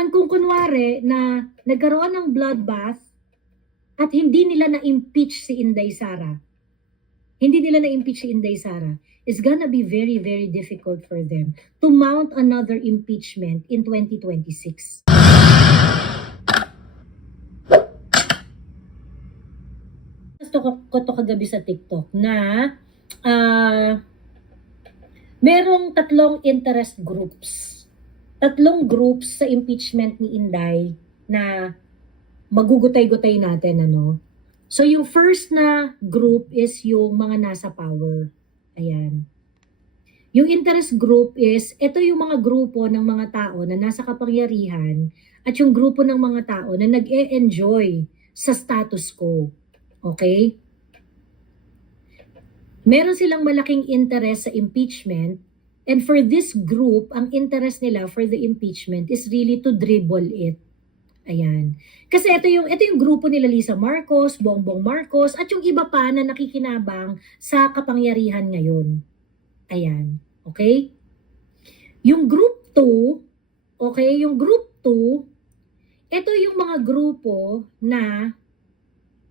ngayon, kung kunwari na nagkaroon ng bloodbath at hindi nila na-impeach si Inday Sara, it's gonna be very, very difficult for them to mount another impeachment in 2026. Gusto ko to kagabi sa TikTok na merong tatlong interest groups. Tatlong groups sa impeachment ni Inday na magugutay-gutay natin, ano. So yung first na group is yung mga nasa power. Ayan. Yung interest group is, ito yung mga grupo ng mga tao na nasa kapangyarihan at yung grupo ng mga tao na nag-e-enjoy sa status quo. Okay? Meron silang malaking interest sa impeachment, and for this group, ang interest nila for the impeachment is really to dribble it. Ayan. Kasi ito yung grupo nila Lisa Marcos, Bongbong Marcos, at yung iba pa na nakikinabang sa kapangyarihan ngayon. Ayan. Okay? Yung group 2, okay, yung group 2, ito yung mga grupo na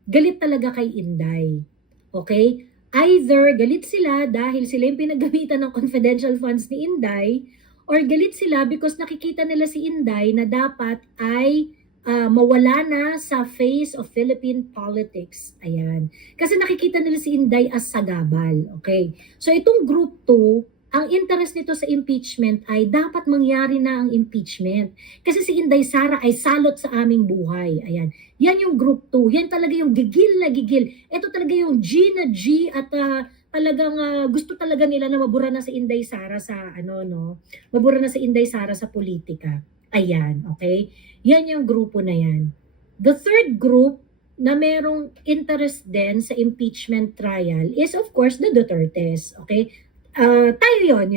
galit talaga kay Inday. Okay? Either galit sila dahil sila yung pinagamitan ng confidential funds ni Inday, or galit sila because nakikita nila si Inday na dapat ay mawala na sa face of Philippine politics. Ayan. Kasi nakikita nila si Inday as sagabal. Okay? So itong group 2, ang interest nito sa impeachment ay dapat mangyari na ang impeachment. Kasi si Inday Sara ay salot sa aming buhay. Ayan. Yan yung group 2. Yan talaga yung gigil na gigil. Ito talaga yung G na G at talagang gusto talaga nila na mabura na si Inday Sara sa mabura na si Inday Sara sa politika. Ayan, okay? Yan yung grupo na yan. The third group na merong interest din sa impeachment trial is of course the Dutertes, okay? Tayo yon,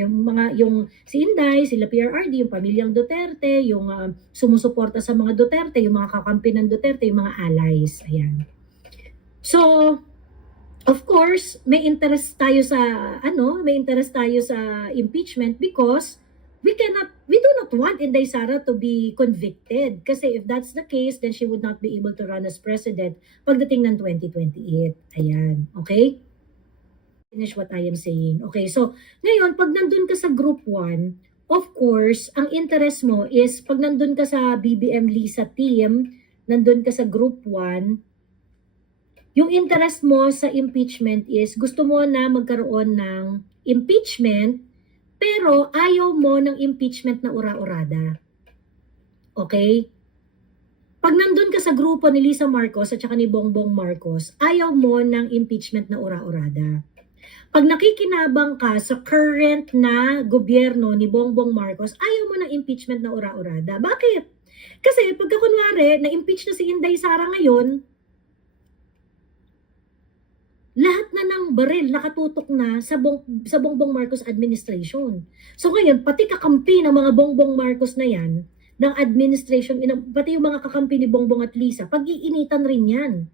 yung si Inday, sila PRRD, yung pamilyang Duterte, yung sumusuporta sa mga Duterte, yung mga kakampi ng Duterte, yung mga allies. Ayan. So, of course, may interest tayo sa impeachment because we do not want Inday Sara to be convicted. Kasi if that's the case, then she would not be able to run as president pagdating ng 2028. Ayan. Okay? Finish what I am saying. Okay, so ngayon, pag nandun ka sa group 1, of course, ang interest mo is pag nandun ka sa BBM Lisa team, nandun ka sa group 1, yung interest mo sa impeachment is gusto mo na magkaroon ng impeachment, pero ayaw mo ng impeachment na ura-urada. Okay? Pag nandun ka sa grupo ni Lisa Marcos at saka ni Bongbong Marcos, ayaw mo ng impeachment na ura-urada. Pag nakikinabang ka sa current na gobyerno ni Bongbong Marcos, ayaw mo ng impeachment na ura-urada. Bakit? Kasi pagka kunwari, na-impeach na si Inday Sara ngayon, lahat na ng baril nakatutok na sa Bongbong Marcos administration. So ngayon, pati kakampi ng mga Bongbong Marcos na yan, ng administration, pati yung mga kakampi ni Bongbong at Lisa, pag-iinitan rin yan.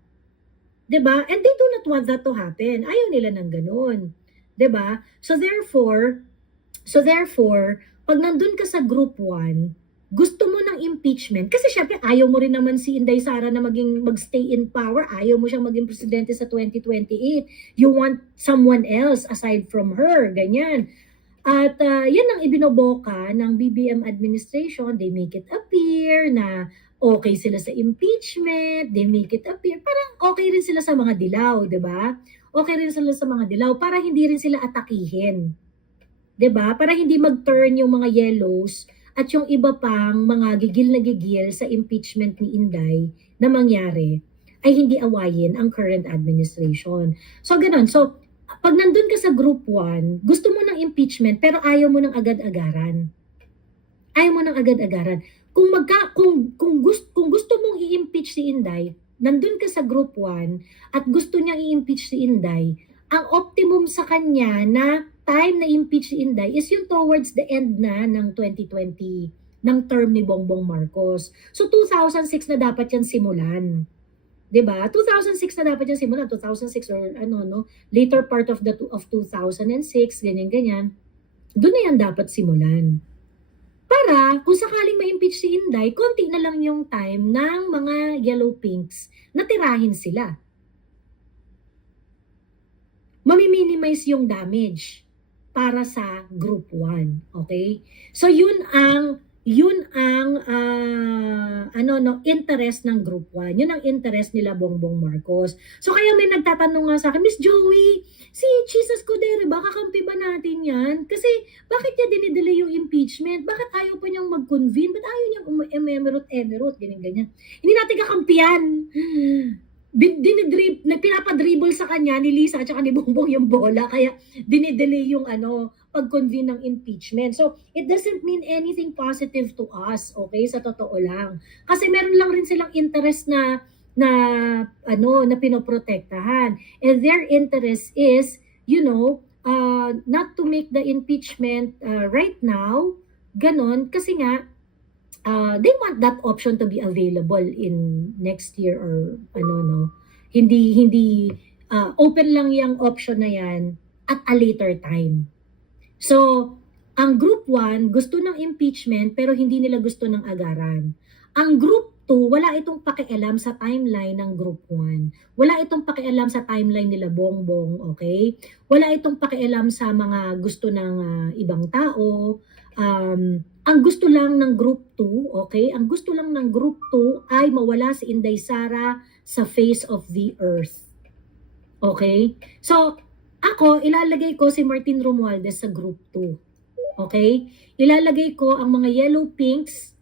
'Di ba? And they do not want that to happen. Ayaw nila ng ganun. 'Di ba? So therefore, pag nandun ka sa group 1, gusto mo ng impeachment kasi syempre ayaw mo rin naman si Inday Sara na magstay in power. Ayaw mo siyang maging presidente sa 2028. You want someone else aside from her. Ganyan. At yan ang ibinoboka ng BBM administration. They make it appear na okay sila sa impeachment, they make it appear, parang okay rin sila sa mga dilaw, di ba? Okay rin sila sa mga dilaw para hindi rin sila atakihin. Di ba? Para hindi mag-turn yung mga yellows at yung iba pang mga gigil na gigil sa impeachment ni Inday na mangyari ay hindi awayin ang current administration. So, ganun. So, pag nandun ka sa group 1, gusto mo ng impeachment pero ayaw mo ng agad-agaran. Ayaw mo ng agad-agaran. Kung gusto mong i-impeach si Inday, nandun ka sa group 1 at gusto niya i-impeach si Inday, ang optimum sa kanya na time na impeach si Inday is yung towards the end na ng 2020 ng term ni Bongbong Marcos. So 2006 na dapat yan simulan. 'Di ba? 2006 na dapat yan simulan, 2006 or later part of 2006, ganyan. Doon na yan dapat simulan. Para kung sakaling ma-impeach si Inday, konti na lang yung time ng mga yellow pinks na tirahin sila. Mami-minimize yung damage para sa group 1, okay? So yun ang interest ng group 1. Yun ang interest nila Bongbong Marcos. So kaya may nagtatanong nga sa akin, Miss Joey, si Jesus Codere ba kakampi ba natin yan? Kasi bakit niya dinidelay yung impeachment? Bakit ayaw pa niyang mag-convene? Ba't ayaw niyang emerot, ganyan. Hindi natin kakampiyan. Pinapadribble sa kanya ni Lisa at saka ni Bongbong yung bola, kaya dinidelay yung pag-convene ng impeachment. So, it doesn't mean anything positive to us, okay? Sa totoo lang. Kasi meron lang rin silang interest na pinoprotektahan. And their interest is, not to make the impeachment right now, ganon, kasi nga, they want that option to be available in next year or hindi open lang yung option na yan at a later time. So, ang group 1 gusto ng impeachment pero hindi nila gusto ng agaran. Ang group 2 wala itong pakialam sa timeline ng group 1. Wala itong pakialam sa timeline nila Bongbong, okay? Wala itong pakialam sa mga gusto ng ibang tao. Ang gusto lang ng group 2, okay? Ang gusto lang ng group 2 ay mawala si Inday Sara sa face of the earth. Okay? So, ako, ilalagay ko si Martin Romualdez sa group 2. Okay? Ilalagay ko ang mga yellow pinks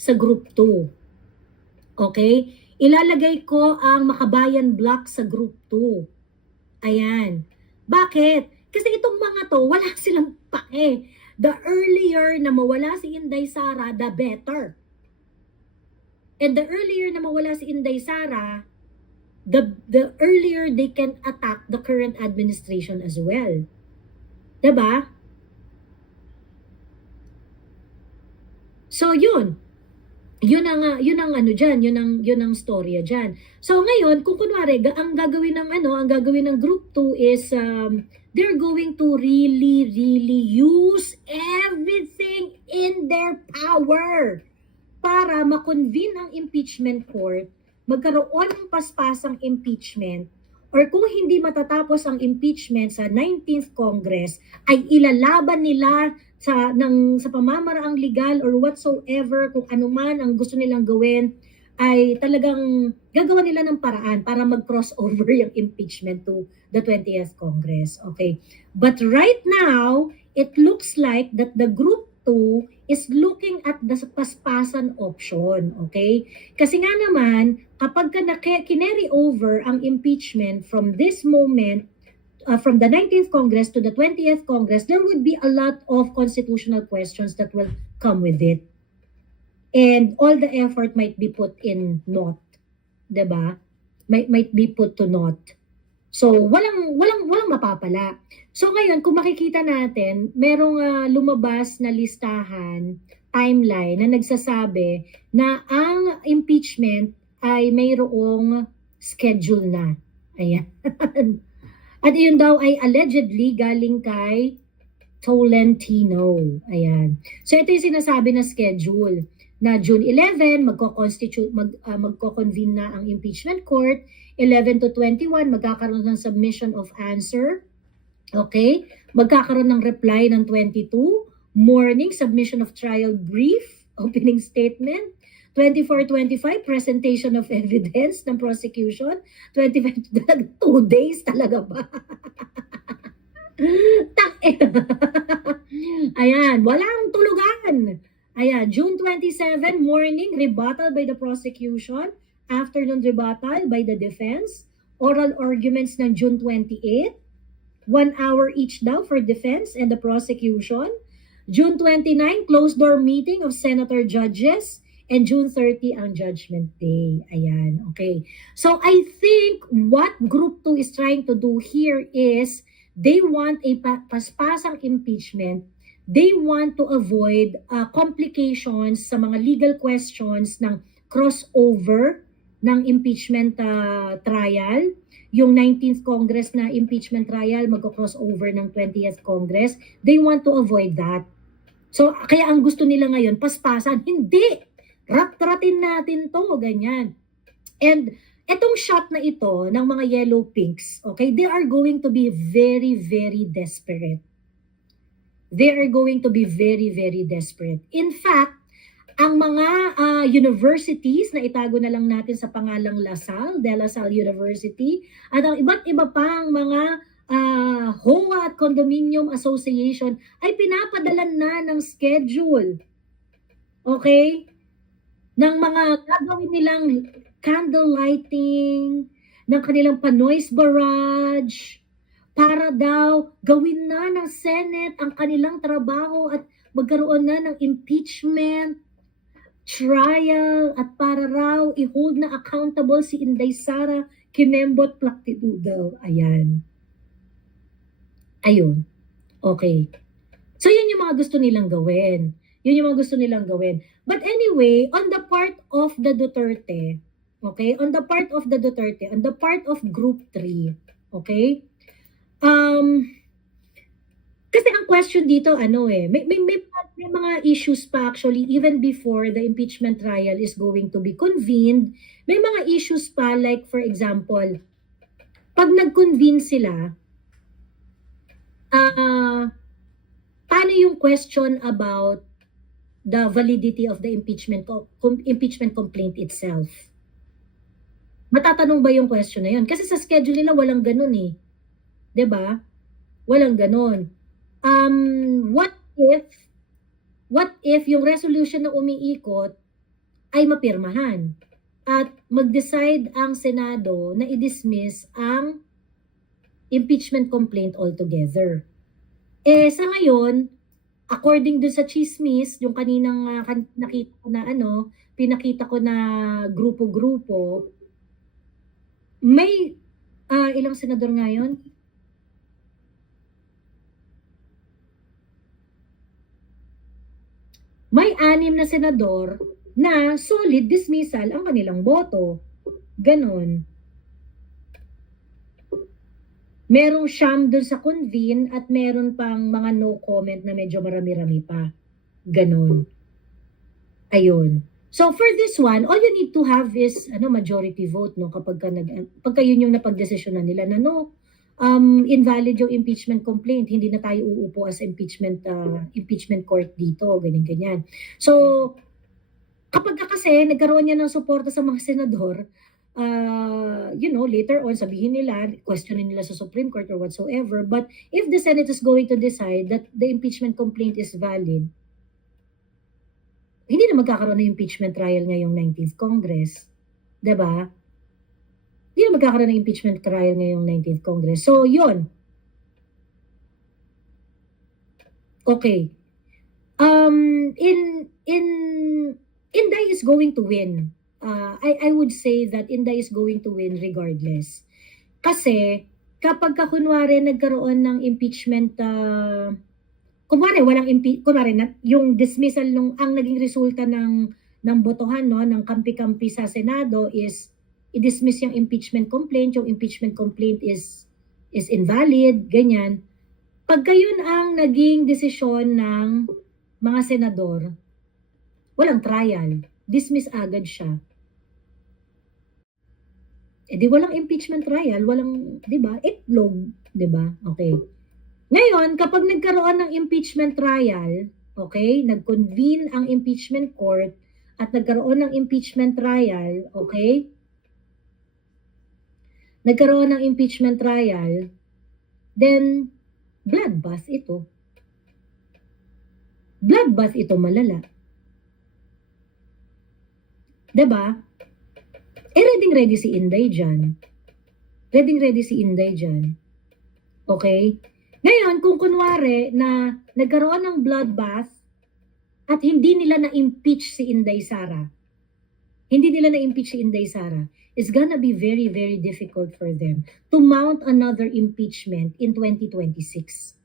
sa group 2. Okay? Ilalagay ko ang Makabayan Black sa group 2. Ayan. Bakit? Kasi itong mga to, wala silang pake. The earlier na mawala si Inday Sara, the better. And the earlier na mawala si Inday Sara, the earlier they can attack the current administration as well. Diba? So yun. Yun ang storya diyan. So ngayon, kung kunwari ang gagawin ng group 2 is they're going to really use everything in their power para ma-convene ang impeachment court, magkaroon ng paspasang impeachment, or kung hindi matatapos ang impeachment sa 19th Congress, ay ilalaban nila sa pamamaraang legal or whatsoever, kung ano man ang gusto nilang gawin, ay talagang gagawa nila ng paraan para mag-crossover yung impeachment to the 20th Congress. Okay. But right now, it looks like that the group 2 is looking at the paspasan option, okay? Kasi nga naman, kapag kinary over ang impeachment from this moment, from the 19th Congress to the 20th Congress, there would be a lot of constitutional questions that will come with it. And all the effort might be put in naught, diba? Might be put to naught. So, walang mapapala. So, ngayon, kung makikita natin, merong lumabas na listahan, timeline, na nagsasabi na ang impeachment ay mayroong schedule na. Ayan. At yun daw ay allegedly galing kay Tolentino. Ayan. So, ito yung sinasabi na schedule na June 11, magko-convene na ang impeachment court. 11 to 21, magkakaroon ng submission of answer. Okay? Magkakaroon ng reply ng 22. Morning, submission of trial brief, opening statement. 24-25, presentation of evidence ng prosecution. 25, 2 days talaga ba? Ayan, walang tulugan. Ayan, June 27, morning, rebuttal by the prosecution. Afternoon rebuttal by the defense. Oral arguments ng June 28. 1 hour each daw for defense and the prosecution. June 29, closed door meeting of senator judges. And June 30 ang judgment day. Ayan, okay. So I think what Group 2 is trying to do here is they want a paspasang impeachment. They want to avoid complications sa mga legal questions ng crossover ng impeachment trial. Yung 19th Congress na impeachment trial magko-crossover ng 20th Congress. They want to avoid that. So, kaya ang gusto nila ngayon, paspasan. Hindi! Rat-ratin natin to, ganyan. And etong shot na ito ng mga yellow pinks, okay, they are going to be very, very desperate. They are going to be very, very desperate. In fact, ang mga universities na itago na lang natin sa pangalang LaSalle, De La Salle University, at ang iba't iba pang mga HOA at Condominium Association ay pinapadalan na ng schedule. Okay? Ng mga gagawin nilang candle lighting, ng kanilang pa-noise barrage, para daw gawin na ng Senate ang kanilang trabaho at magkaroon na ng impeachment, trial, at para raw i-hold na accountable si Inday Sara Quimembot Plactidudo. Ayan. Ayun. Okay. So, yun yung mga gusto nilang gawin. Yun yung mga gusto nilang gawin. But anyway, on the part of the Duterte, okay, on the part of Group 3, okay, kasi ang question dito, may mga issues pa actually, even before the impeachment trial is going to be convened, may mga issues pa, like for example, pag nag-convene sila, paano yung question about the validity of the impeachment complaint itself? Matatanong ba yung question na yun? Kasi sa schedule nila walang ganun eh. 'Di ba? Walang ganun. What if yung resolution na umiikot ay mapirmahan at mag-decide ang Senado na i-dismiss ang impeachment complaint altogether? Sa ngayon, according dun sa chismis, yung kaninang nakita ko na pinakita ko na grupo-grupo, may ilang senador ngayon? May 6 na senador na solid dismissal ang kanilang boto. Ganon. Merong siyam doon sa convene at meron pang mga no comment na medyo marami-rami pa. Ganon. Ayun. So for this one, all you need to have is majority vote no pagka yun yung napagdesisyonan nila na invalid yung impeachment complaint, hindi na tayo uupo as impeachment court dito, ganyan. So kapag kasi nagkaroon niya ng suporta sa mga senador, later on, sabihin nila, questionin nila sa Supreme Court or whatsoever. But if the Senate is going to decide that the impeachment complaint is valid, hindi na magkakaroon ng impeachment trial ngayong 19th Congress. Diba? Hindi na magkakaroon ng impeachment trial ngayong 19th Congress. So, yun. Okay. Inday is going to win. I would say that Inday is going to win regardless. Kasi kapag kunwari nagkaroon ng impeachment, kunwari yung dismissal ang naging resulta ng botohan ng kampi-kampi sa Senado is i-dismiss yung impeachment complaint, yung impeachment complaint is invalid, ganyan. Pagka yun ang naging desisyon ng mga senador, walang trial, dismiss agad siya. Di walang impeachment trial, walang, di ba, itlog, di ba? Okay. Ngayon, kapag nagkaroon ng impeachment trial, okay, nag-convene ang impeachment court at nagkaroon ng impeachment trial, okay, nagkaroon ng impeachment trial, then, bloodbath ito. Bloodbath ito malala. Diba? Ready si Inday dyan. Ready si Inday dyan. Okay? Ngayon, kung kunwari na nagkaroon ng bloodbath at hindi nila na-impeach si Inday Sara, it's gonna be very, very difficult for them to mount another impeachment in 2026.